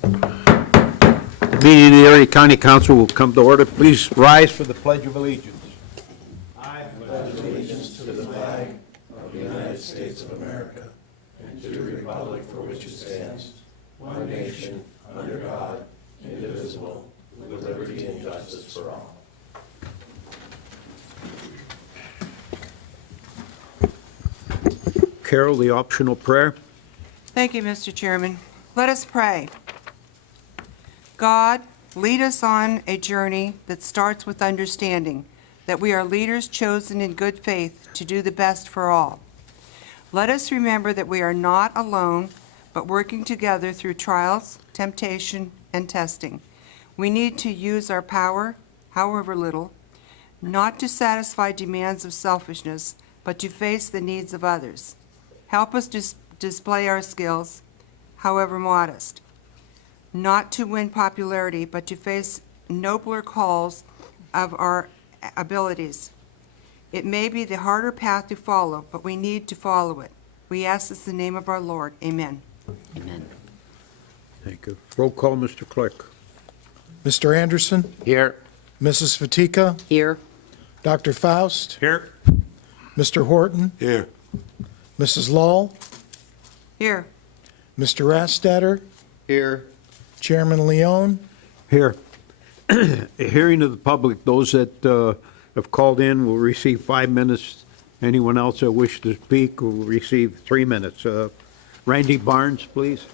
The meeting of the Erie County Council will come to order. Please rise for the Pledge of Allegiance. I pledge allegiance to the flag of the United States of America and to the republic for which it stands, one nation, under God, indivisible, with liberty and justice for all. Carol, the optional prayer. Thank you, Mr. Chairman. Let us pray. God, lead us on a journey that starts with understanding that we are leaders chosen in good faith to do the best for all. Let us remember that we are not alone, but working together through trials, temptation, and testing. We need to use our power, however little, not to satisfy demands of selfishness, but to face the needs of others. Help us display our skills, however modest, not to win popularity, but to face nobler calls of our abilities. It may be the harder path to follow, but we need to follow it. We ask this in the name of our Lord. Amen. Amen. Thank you. Roll call, Mr. Clerk. Mr. Anderson, Here. Mrs. Fatika, Here. Dr. Faust, Here. Mr. Horton, Here. Mrs. Lull, Here. Mr. Rastatter, Here. Chairman Leone. Here. A hearing of the public, those that have called in will receive 5 minutes. Anyone else that wishes to speak will receive 3 minutes. Randy Barnes, please.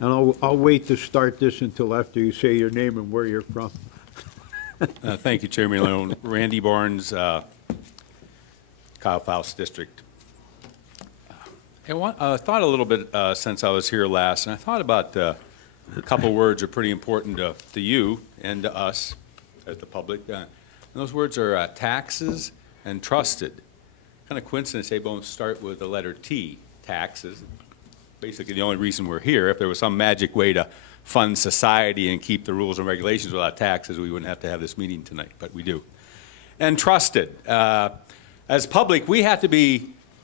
And I'll wait to start this until after you say your name and where you're from. Thank you, Chairman Leone. Randy Barnes, Kyle Faust District. I thought a little bit since I was here last, and I thought about a couple words are pretty important to you and to us as the public. And those words are taxes and trusted. Kind of coincidence they both start with the letter T, taxes. Basically the only reason we're here. If there was some magic way to fund society and keep the rules and regulations without taxes, we wouldn't have to have this meeting tonight, but we do. And trusted. As public, we have to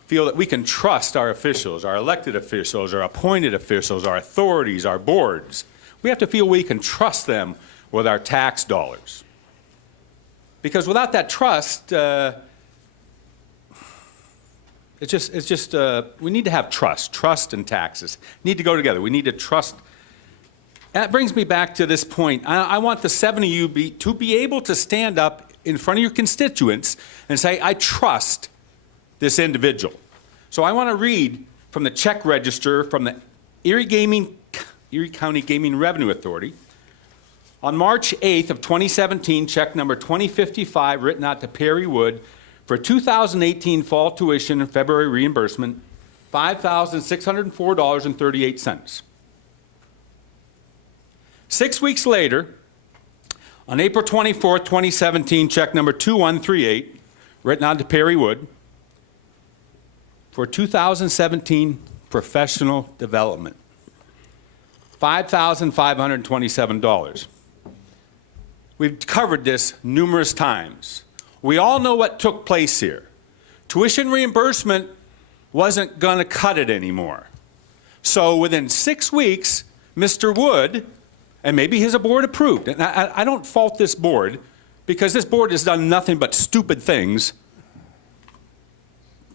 feel that we can trust our officials, our elected officials, our appointed officials, our authorities, our boards. We have to feel we can trust them with our tax dollars. Because without that trust, we need to have trust. Trust and taxes need to go together. We need to trust. That brings me back to this point. I want the 7 of you to be able to stand up in front of your constituents and say, I trust this individual. So I want to read from the check register from the Erie County Gaming Revenue Authority. On March 8th of 2017, check number 2055 written out to Perry Wood for 2018 fall tuition and February reimbursement, $5,604.38. 6 weeks later, on April 24th, 2017, check number 2138 written out to Perry Wood for 2017 professional development, $5,527. We've covered this numerous times. We all know what took place here. Tuition reimbursement wasn't going to cut it anymore. So within 6 weeks, Mr. Wood, and maybe his board approved, and I don't fault this board, because this board has done nothing but stupid things,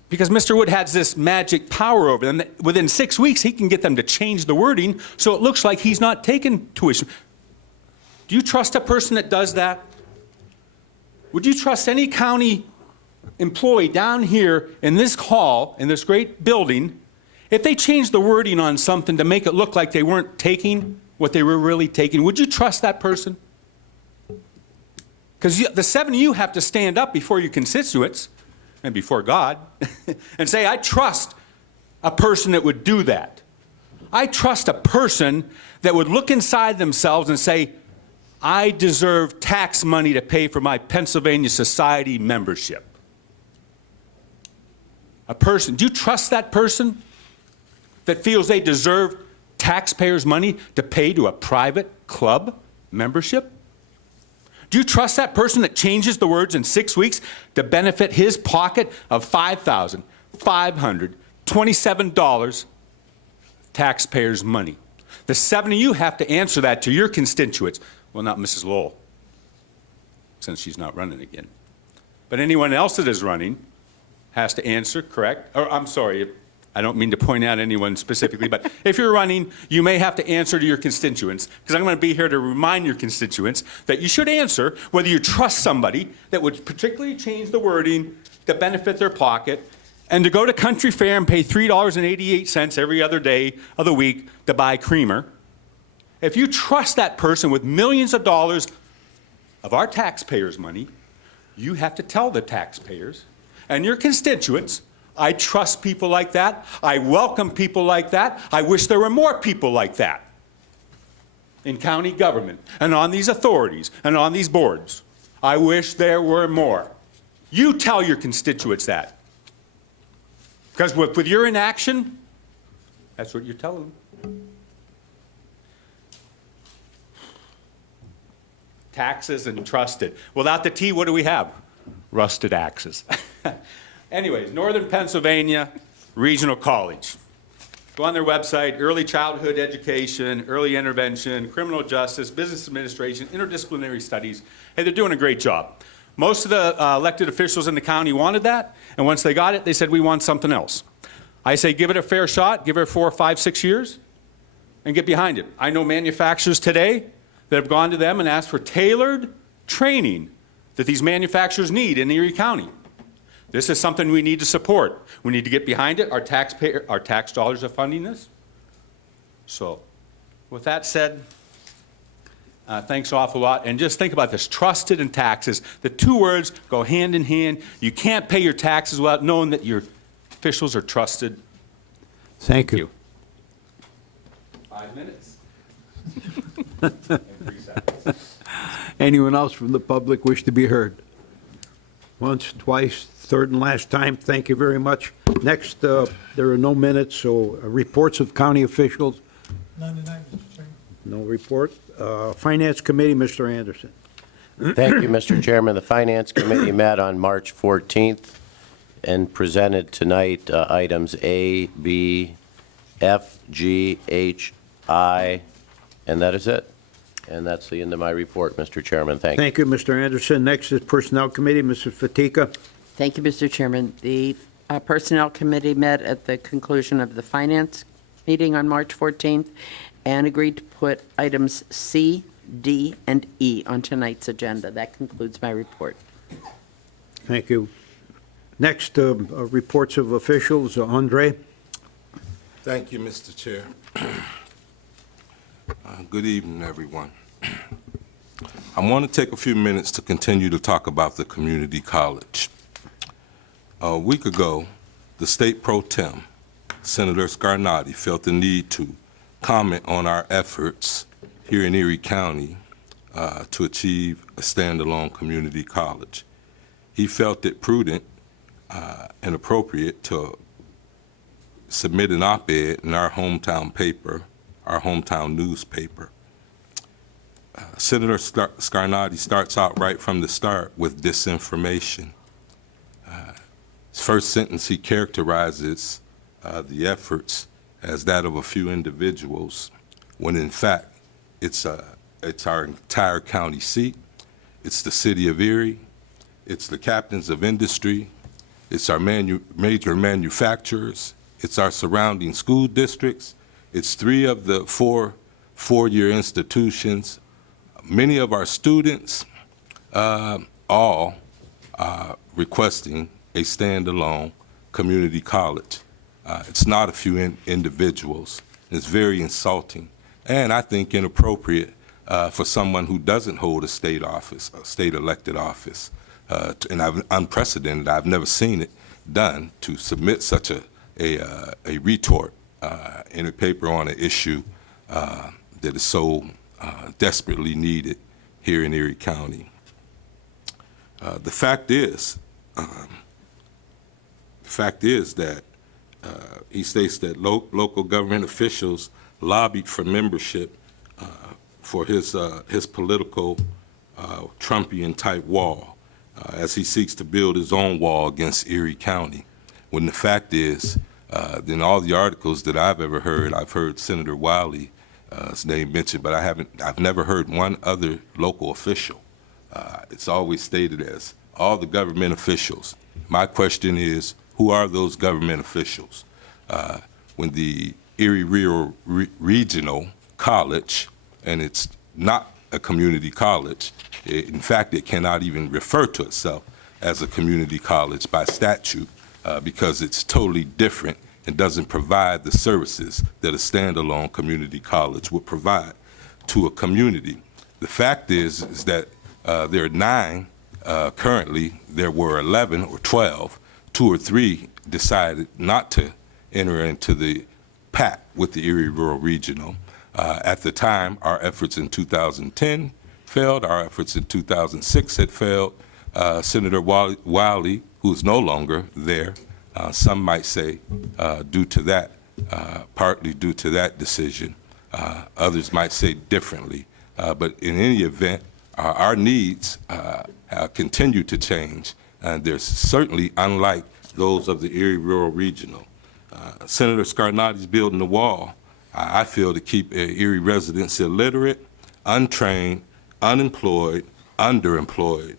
because Mr. Wood has this magic power over them. That within 6 weeks, he can get them to change the wording so it looks like he's not taking tuition. Do you trust a person that does that? Would you trust any county employee down here in this hall, in this great building, if they changed the wording on something to make it look like they weren't taking what they were really taking? Would you trust that person? Because the 7 of you have to stand up before your constituents and before God and say, I trust a person that would do that. I trust a person that would look inside themselves and say, I deserve tax money to pay for my Pennsylvania Society membership. A person, do you trust that person that feels they deserve taxpayers' money to pay to a private club membership? Do you trust that person that changes the words in 6 weeks to benefit his pocket of $5,527 taxpayers' money? The 7 of you have to answer that to your constituents. Well, not Mrs. Lowell, since she's not running again. But anyone else that is running has to answer, correct? Or, I'm sorry, I don't mean to point out anyone specifically, but if you're running, you may have to answer to your constituents, because I'm going to be here to remind your constituents that you should answer whether you trust somebody that would particularly change the wording to benefit their pocket, and to go to Country Fair and pay $3.88 every other day of the week to buy creamer. If you trust that person with millions of dollars of our taxpayers' money, you have to tell the taxpayers and your constituents, I trust people like that. I welcome people like that. I wish there were more people like that in county government and on these authorities and on these boards. I wish there were more. You tell your constituents that. Because with your inaction, that's what you're telling them. Taxes and trusted. Without the T, what do we have? Rusted axes. Anyways, Northern Pennsylvania Regional College. Go on their website, early childhood education, early intervention, criminal justice, business administration, interdisciplinary studies. Hey, they're doing a great job. Most of the elected officials in the county wanted that, and once they got it, they said, we want something else. I say give it a fair shot, give it 4, 5, 6 years, and get behind it. I know manufacturers today that have gone to them and asked for tailored training that these manufacturers need in Erie County. This is something we need to support. We need to get behind it. Our tax dollars are funding this. So, with that said, thanks an awful lot. And just think about this, trusted and taxes. The two words go hand in hand. You can't pay your taxes without knowing that your officials are trusted. Thank you. 5 minutes. And 3 seconds. Anyone else from the public wish to be heard? Once, twice, third and last time, thank you very much. Next, there are no minutes, so reports of county officials. None tonight, Mr. Chairman. No report. Finance Committee, Mr. Anderson. Thank you, Mr. Chairman. The Finance Committee met on March 14th and presented tonight items A, B, F, G, H, I, and that is it. And that's the end of my report, Mr. Chairman. Thank you. Thank you, Mr. Anderson. Next is Personnel Committee, Mrs. Fatika. Thank you, Mr. Chairman. The Personnel Committee met at the conclusion of the Finance meeting on March 14th and agreed to put items C, D, and E on tonight's agenda. That concludes my report. Thank you. Next, reports of officials. Andre. Thank you, Mr. Chair. Good evening, everyone. I want to take a few minutes to continue to talk about the community college. A week ago, the state pro tem, Senator Scarnati, felt the need to comment on our efforts here in Erie County to achieve a standalone community college. He felt it prudent and appropriate to submit an op-ed in our hometown paper, our hometown newspaper. Senator Scarnati starts out right from the start with disinformation. His first sentence, he characterizes the efforts as that of a few individuals, when in fact it's our entire county seat, it's the city of Erie, it's the captains of industry, it's our major manufacturers, it's our surrounding school districts, it's 3 of the 4 four-year institutions, many of our students, all requesting a standalone community college. It's not a few individuals. It's very insulting, and I think inappropriate for someone who doesn't hold a state office, a state elected office, and unprecedented. I've never seen it done to submit such a retort in a paper on an issue that is so desperately needed here in Erie County. The fact is that he states that local government officials lobbied for membership for his political Trumpian type wall as he seeks to build his own wall against Erie County. When the fact is, in all the articles that I've ever heard, I've heard Senator Wiley his name mentioned, but I've never heard one other local official. It's always stated as all the government officials. My question is, who are those government officials? When the Erie Regional College, and it's not a community college, in fact, it cannot even refer to itself as a community college by statute because it's totally different and doesn't provide the services that a standalone community college would provide to a community. The fact is that there are 9 currently. There were 11 or 12. 2 or 3 decided not to enter into the pact with the Erie Rural Regional. At the time, our efforts in 2010 failed. Our efforts in 2006 had failed. Senator Wiley, who is no longer there, some might say due to that, partly due to that decision. Others might say differently. But in any event, our needs continue to change, and they're certainly unlike those of the Erie Rural Regional. Senator Scarnati's building the wall, I feel, to keep Erie residents illiterate, untrained, unemployed, underemployed.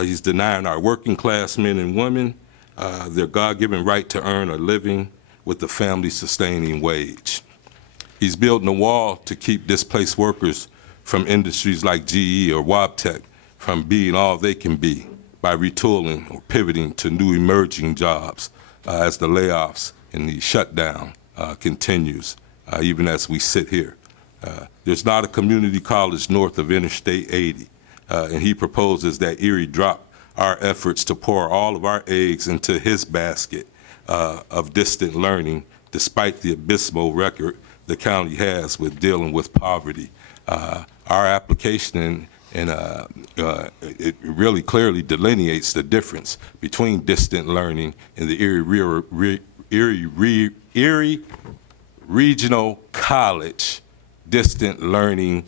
He's denying our working class men and women their God-given right to earn a living with a family-sustaining wage. He's building a wall to keep displaced workers from industries like GE or Wabtec from being all they can be by retooling or pivoting to new emerging jobs as the layoffs and the shutdown continues, even as we sit here. There's not a community college north of Interstate 80, and he proposes that Erie drop our efforts to pour all of our eggs into his basket of distant learning, despite the abysmal record the county has with dealing with poverty. Our application it really clearly delineates the difference between distant learning and the Erie Regional College distant learning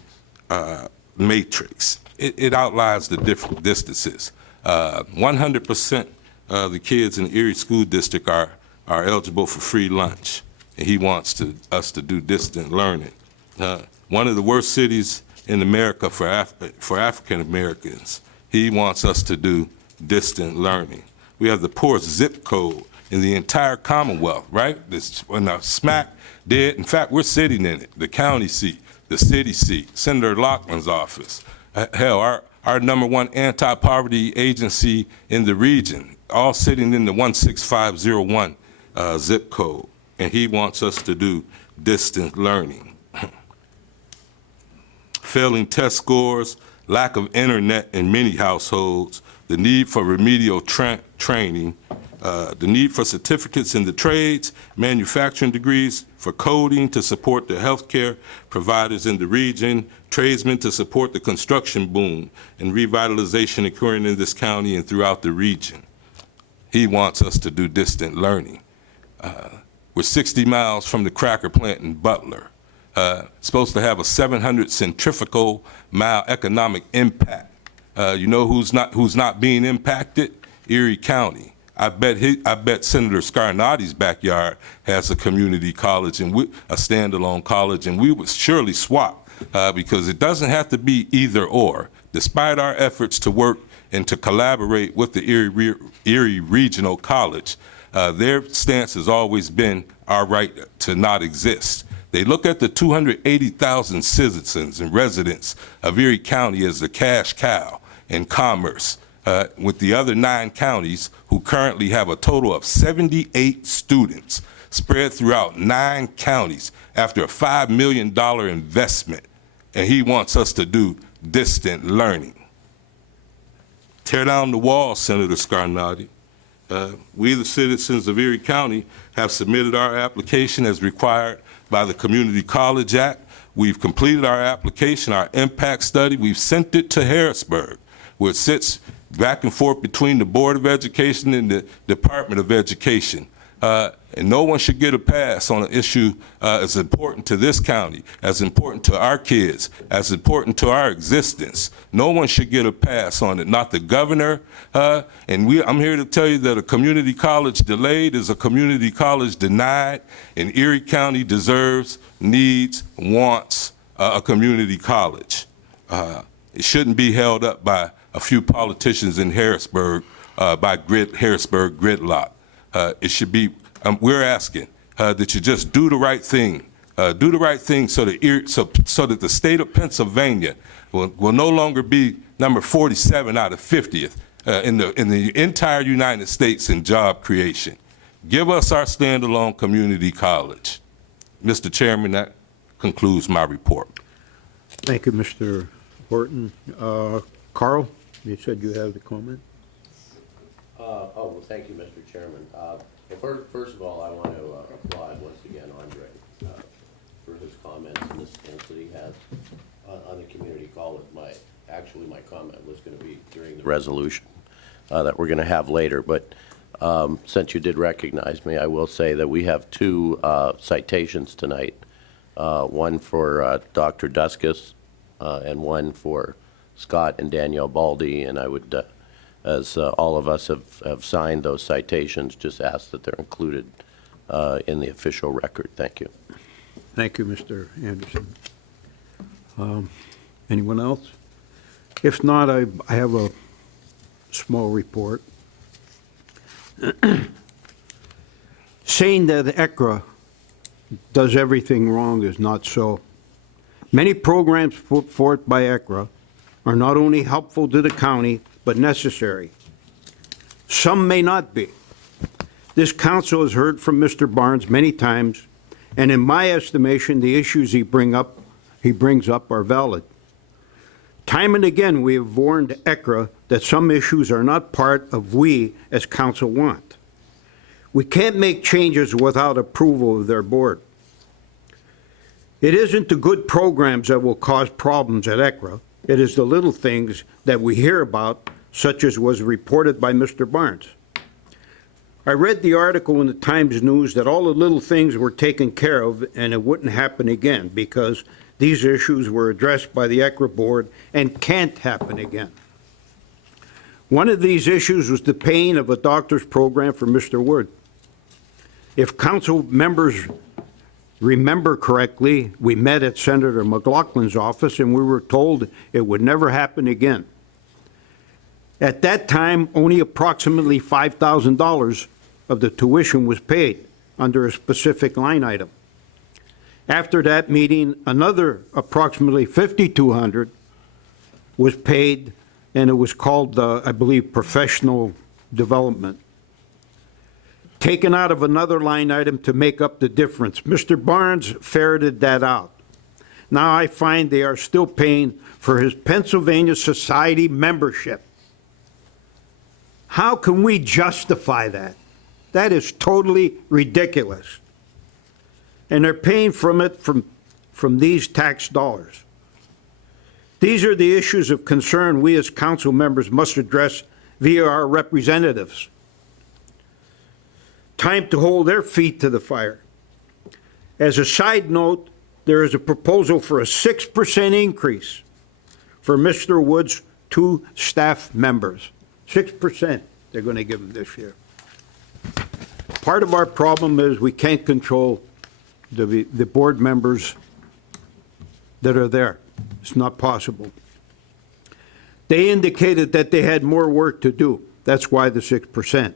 matrix. It outlines the different distances. 100% of the kids in the Erie School District are eligible for free lunch, and he wants us to do distant learning. One of the worst cities in America for African Americans, he wants us to do distant learning. We have the poorest zip code in the entire Commonwealth, right? This when smack dead. In fact, we're sitting in it, the county seat, the city seat, Senator Loughlin's office. Hell, our #1 anti-poverty agency in the region, all sitting in the 16501 zip code, and he wants us to do distant learning. Failing test scores, lack of internet in many households, the need for remedial training, the need for certificates in the trades, manufacturing degrees for coding to support the healthcare providers in the region, tradesmen to support the construction boom and revitalization occurring in this county and throughout the region. He wants us to do distant learning. We're 60 miles from the cracker plant in Butler. Supposed to have a 700 centrifugal mile economic impact. You know who's not being impacted? Erie County. I bet Senator Scarnati's backyard has a community college and a standalone college, and we would surely swap because it doesn't have to be either or. Despite our efforts to work and to collaborate with the Erie Regional College, their stance has always been our right to not exist. They look at the 280,000 citizens and residents of Erie County as the cash cow in commerce, with the other 9 counties who currently have a total of 78 students spread throughout 9 counties after a $5 million investment, and he wants us to do distant learning. Tear down the wall, Senator Scarnati. We, the citizens of Erie County, have submitted our application as required by the Community College Act. We've completed our application, our impact study. We've sent it to Harrisburg, where it sits back and forth between the Board of Education and the Department of Education. And no one should get a pass on an issue as important to this county, as important to our kids, as important to our existence. No one should get a pass on it, not the governor. I'm here to tell you that a community college delayed is a community college denied, and Erie County deserves, needs, wants a community college. It shouldn't be held up by a few politicians in Harrisburg, Harrisburg gridlock. It should be, we're asking that you just do the right thing. Do the right thing so that the state of Pennsylvania will no longer be number 47 out of 50th in the entire United States in job creation. Give us our standalone community college. Mr. Chairman, that concludes my report. Thank you, Mr. Horton. Carl, you said you had a comment? Well, thank you, Mr. Chairman. First of all, I want to applaud once again Andre for his comments and the stance that he has on the community college. Actually, my comment was going to be during the resolution that we're going to have later, but since you did recognize me, I will say that we have two citations tonight, one for Dr. Duskus and one for Scott and Danielle Baldy, and I would, as all of us have signed those citations, just ask that they're included in the official record. Thank you. Thank you, Mr. Anderson. Anyone else? If not, I have a small report. Saying that ECRA does everything wrong is not so. Many programs put forth by ECRA are not only helpful to the county, but necessary. Some may not be. This council has heard from Mr. Barnes many times, and in my estimation, the issues he brings up are valid. Time and again, we have warned ECRA that some issues are not part of we as council want. We can't make changes without approval of their board. It isn't the good programs that will cause problems at ECRA. It is the little things that we hear about, such as was reported by Mr. Barnes. I read the article in the Times News that all the little things were taken care of and it wouldn't happen again because these issues were addressed by the ECRA board and can't happen again. One of these issues was the paying of a doctor's program for Mr. Wood. If council members remember correctly, we met at Senator McLaughlin's office and we were told it would never happen again. At that time, only approximately $5,000 of the tuition was paid under a specific line item. After that meeting, another approximately $5,200 was paid, and it was called, I believe, professional development, taken out of another line item to make up the difference. Mr. Barnes ferreted that out. Now I find they are still paying for his Pennsylvania Society membership. How can we justify that? That is totally ridiculous. And they're paying from it from these tax dollars. These are the issues of concern we as council members must address via our representatives. Time to hold their feet to the fire. As a side note, there is a proposal for a 6% increase for Mr. Wood's 2 staff members. 6% they're going to give them this year. Part of our problem is we can't control the board members that are there. It's not possible. They indicated that they had more work to do. That's why the 6%.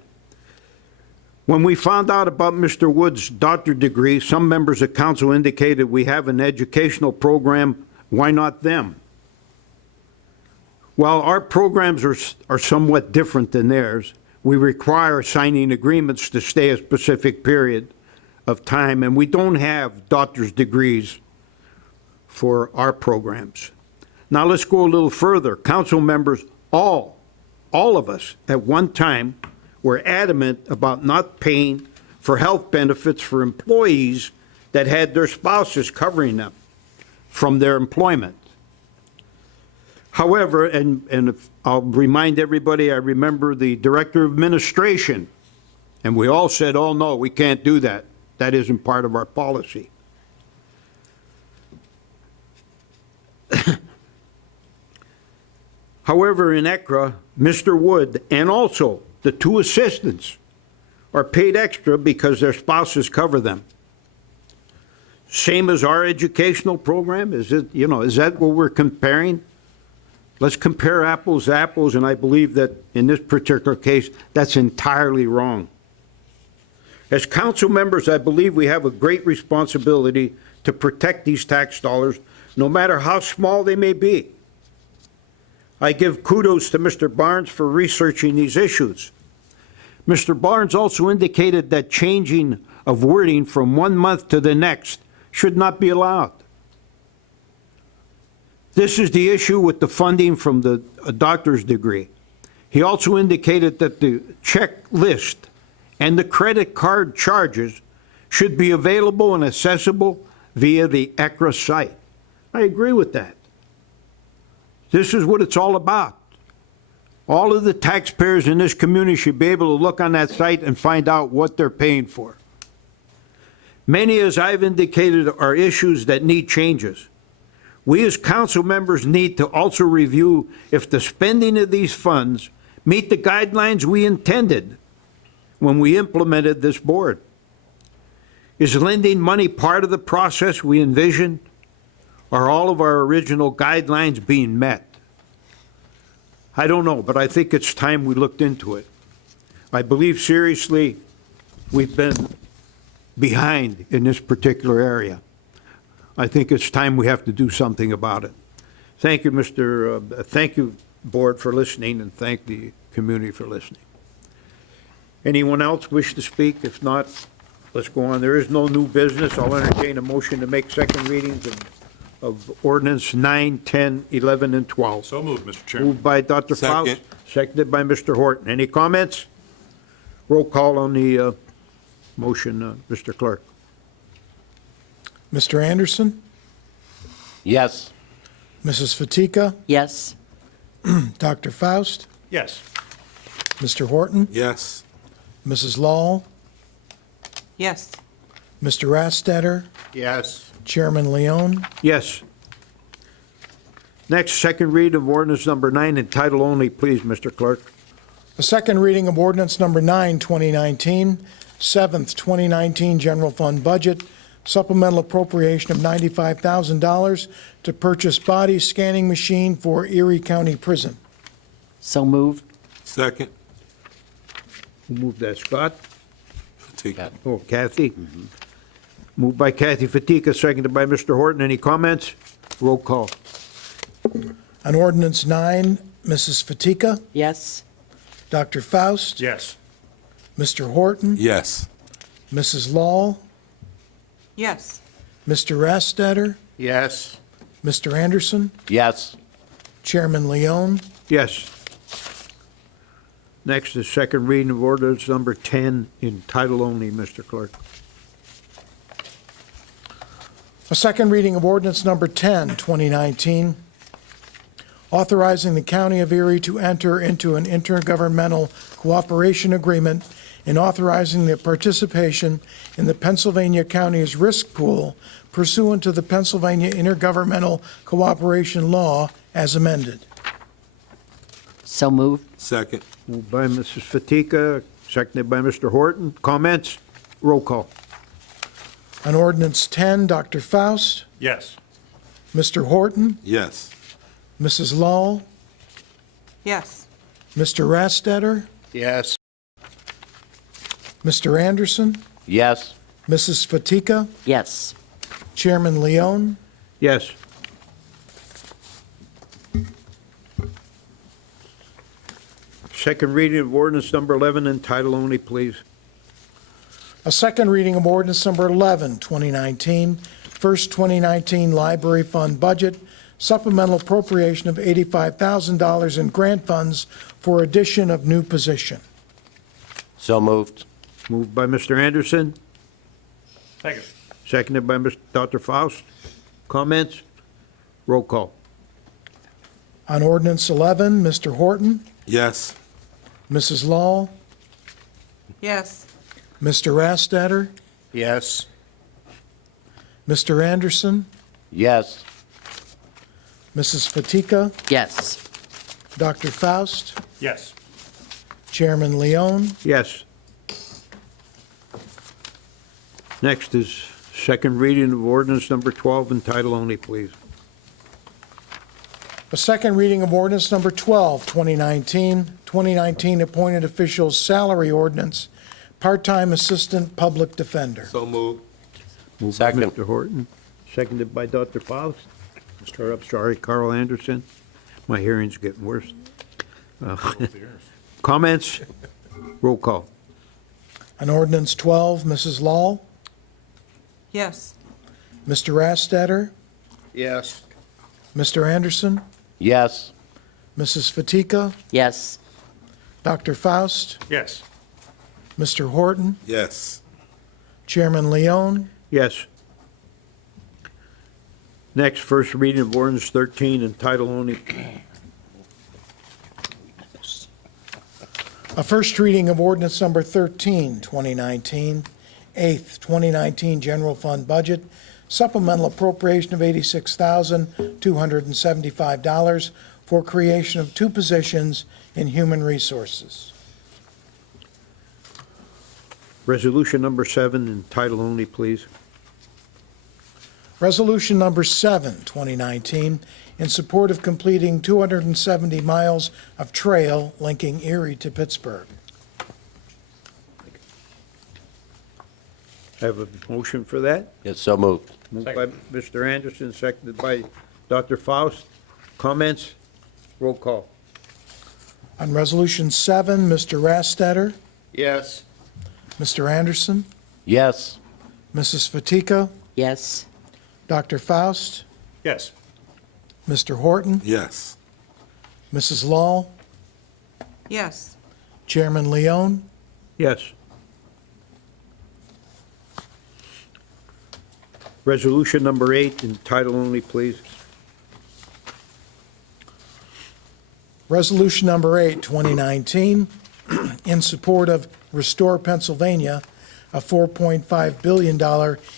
When we found out about Mr. Wood's doctorate degree, some members of council indicated we have an educational program, why not them? While our programs are somewhat different than theirs, we require signing agreements to stay a specific period of time, and we don't have doctor's degrees for our programs. Now let's go a little further. Council members, all of us at one time were adamant about not paying for health benefits for employees that had their spouses covering them from their employment. However, and if I'll remind everybody, I remember the director of administration, and we all said, oh no, we can't do that. That isn't part of our policy. However, in ECRA, Mr. Wood and also the 2 assistants are paid extra because their spouses cover them. same as our educational program? Is it, is that what we're comparing? Let's compare apples to apples, and I believe that in this particular case, that's entirely wrong. As council members, I believe we have a great responsibility to protect these tax dollars, no matter how small they may be. I give kudos to Mr. Barnes for researching these issues. Mr. Barnes also indicated that changing of wording from 1 month to the next should not be allowed. This is the issue with the funding from the doctor's degree. He also indicated that the checklist and the credit card charges should be available and accessible via the ECRA site. I agree with that. This is what it's all about. All of the taxpayers in this community should be able to look on that site and find out what they're paying for. Many, as I've indicated, are issues that need changes. We as council members need to also review if the spending of these funds meet the guidelines we intended when we implemented this board. Is lending money part of the process we envisioned? Are all of our original guidelines being met? I don't know, but I think it's time we looked into it. I believe seriously we've been behind in this particular area. I think it's time we have to do something about it. Thank you, thank you, board, for listening, and thank the community for listening. Anyone else wish to speak? If not, let's go on. There is no new business. I'll entertain a motion to make second readings of ordinance 9, 10, 11, and 12. So moved, Mr. Chairman. Moved by Dr. Faust, Second. seconded by Mr. Horton. Any comments? Roll call on the motion, Mr. Clerk. Mr. Anderson? Yes. Mrs. Fatika? Yes. Dr. Faust? Yes. Mr. Horton? Yes. Mrs. Lahl? Yes. Mr. Rastetter? Yes. Chairman Leone? Yes. Next, second read of ordinance number 9 in title only, please, Mr. Clerk. A second reading of ordinance number 9, 2019, seventh 2019 general fund budget, supplemental appropriation of $95,000 to purchase body scanning machine for Erie County Prison. So moved. Second. Who moved that, Scott? Fatika. Oh, Kathy? Moved by Kathy Fatika, seconded by Mr. Horton. Any comments? Roll call. On ordinance 9, Mrs. Fatika? Yes. Dr. Faust? Yes. Mr. Horton? Yes. Mrs. Lahl? Yes. Mr. Rastetter? Yes. Mr. Anderson? Yes. Chairman Leone? Yes. Next is second reading of ordinance number 10 in title only, Mr. Clerk. A second reading of ordinance number 10, 2019, authorizing the County of Erie to enter into an intergovernmental cooperation agreement and authorizing the participation in the Pennsylvania County's risk pool pursuant to the Pennsylvania Intergovernmental Cooperation Law as amended. So moved. Second. Moved by Mrs. Fatika, seconded by Mr. Horton. Comments? Roll call. On ordinance 10, Dr. Faust, Yes. Mr. Horton, Yes. Mrs. Lahl, Yes. Mr. Rastetter, Yes. Mr. Anderson, Yes. Mrs. Fatika, Yes. Chairman Leone, Yes. Second reading of ordinance number 11 in title only, please. a second reading of ordinance number 11, 2019, first 2019 library fund budget, supplemental appropriation of $85,000 in grant funds for addition of new position. So moved. Moved by Mr. Anderson, Second. seconded by Dr. Faust. Comments? Roll call. On ordinance 11, Mr. Horton, Yes. Mrs. Lahl, Yes. Mr. Rastetter, Yes. Mr. Anderson, Yes. Mrs. Fatika, Yes. Dr. Faust, Yes. Chairman Leone, Yes. Next is Second reading of ordinance number 12 in title only, please. A second reading of ordinance number 12, 2019 appointed officials salary ordinance, part-time assistant public defender. So moved. Moved by Second. Mr. Horton, seconded by Dr. Faust. Sorry, Carl Anderson. My hearing's getting worse. Comments? Roll call. On ordinance 12, Mrs. Lahl, Yes. Mr. Rastetter, Yes. Mr. Anderson, Yes. Mrs. Fatika, Yes. Dr. Faust, Yes. Mr. Horton, Yes. Chairman Leone, Yes. Next, first reading of ordinance 13 in title only. a first reading of ordinance number 13, 2019, eighth 2019 general fund budget, supplemental appropriation of $86,275 for creation of 2 positions in human resources. Resolution number 7 in title only, please. Resolution number 7, 2019, in support of completing 270 miles of trail linking Erie to Pittsburgh. Have a motion for that? It's so moved. Moved by Mr. Anderson, seconded by Dr. Faust. Comments? Roll call. On Resolution 7, Mr. Rastetter, Yes. Mr. Anderson, Yes. Mrs. Fatika, Yes. Dr. Faust, Yes. Mr. Horton, Yes. Mrs. Lahl, Yes. Chairman Leone, Yes. Resolution number 8 in title only, please. Resolution number 8, 2019, in support of Restore Pennsylvania, a $4.5 billion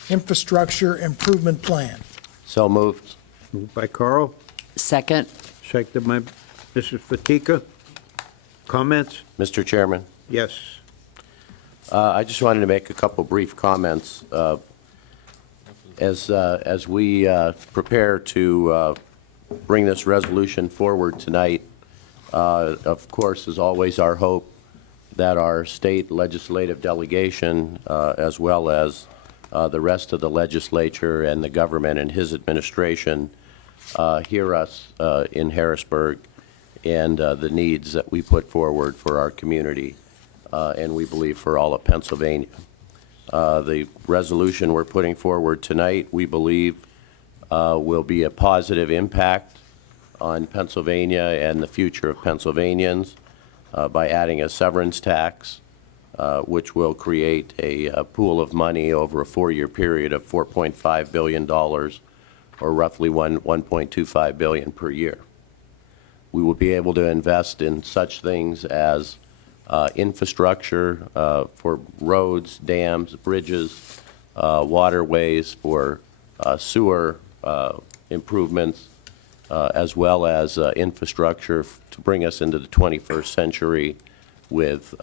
infrastructure improvement plan. So moved. Moved by Carl, Second. seconded by Mrs. Fatika. Comments? Mr. Chairman, Yes. I just wanted to make a couple brief comments. As we prepare to bring this resolution forward tonight, of course, is always our hope that our state legislative delegation, as well as the rest of the legislature and the government and his administration, hear us in Harrisburg and the needs that we put forward for our community, and we believe for all of Pennsylvania. The resolution we're putting forward tonight, we believe, will be a positive impact on Pennsylvania and the future of Pennsylvanians by adding a severance tax, which will create a pool of money over a 4-year period of $4.5 billion, or roughly $1.25 billion per year. We will be able to invest in such things as infrastructure for roads, dams, bridges, waterways, for sewer improvements, as well as infrastructure to bring us into the 21st century with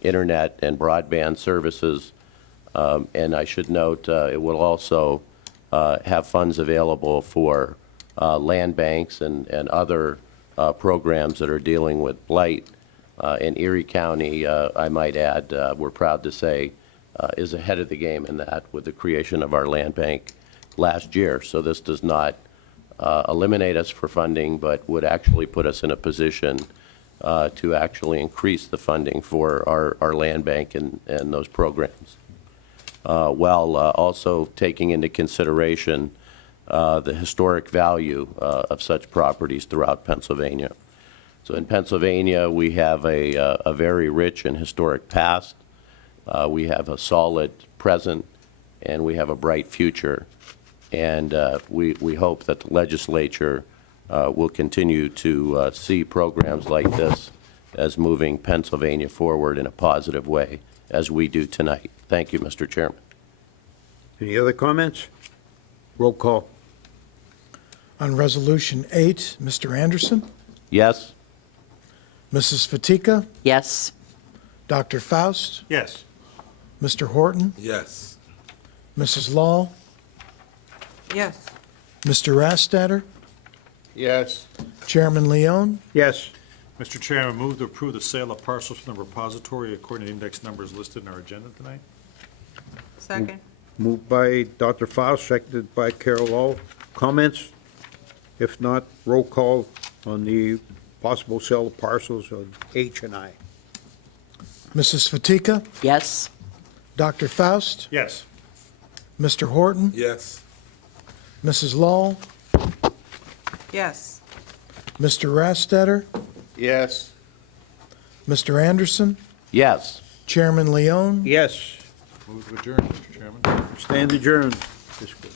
internet and broadband services. And I should note, it will also have funds available for land banks and other programs that are dealing with blight. In Erie County, I might add, we're proud to say, is ahead of the game in that with the creation of our land bank last year. So this does not eliminate us for funding, but would actually put us in a position to actually increase the funding for our land bank and those programs, while also taking into consideration the historic value of such properties throughout Pennsylvania. So in Pennsylvania, we have a very rich and historic past. We have a solid present, and we have a bright future. And we hope that the legislature will continue to see programs like this as moving Pennsylvania forward in a positive way, as we do tonight. Thank you, Mr. Chairman. Any other comments? Roll call. On Resolution 8, Mr. Anderson, Yes? Mrs. Fatika, Yes. Dr. Faust, Yes. Mr. Horton, Yes. Mrs. Law, Yes. Mr. Rastetter, Yes. Chairman Leone, Yes. Mr. Chairman, move to approve the sale of parcels from the repository according to index numbers listed in our agenda tonight. Second. Moved by Dr. Faust, seconded by Carol All. Comments? If not, roll call on the possible sale of parcels of H and I. Mrs. Fatika, Yes. Dr. Faust, Yes. Mr. Horton, Yes. Mrs. Law, Yes. Mr. Rastetter, Yes. Mr. Anderson, Yes. Chairman Leone. Yes. Move to adjourn, Mr. Chairman. Stand adjourned. This goes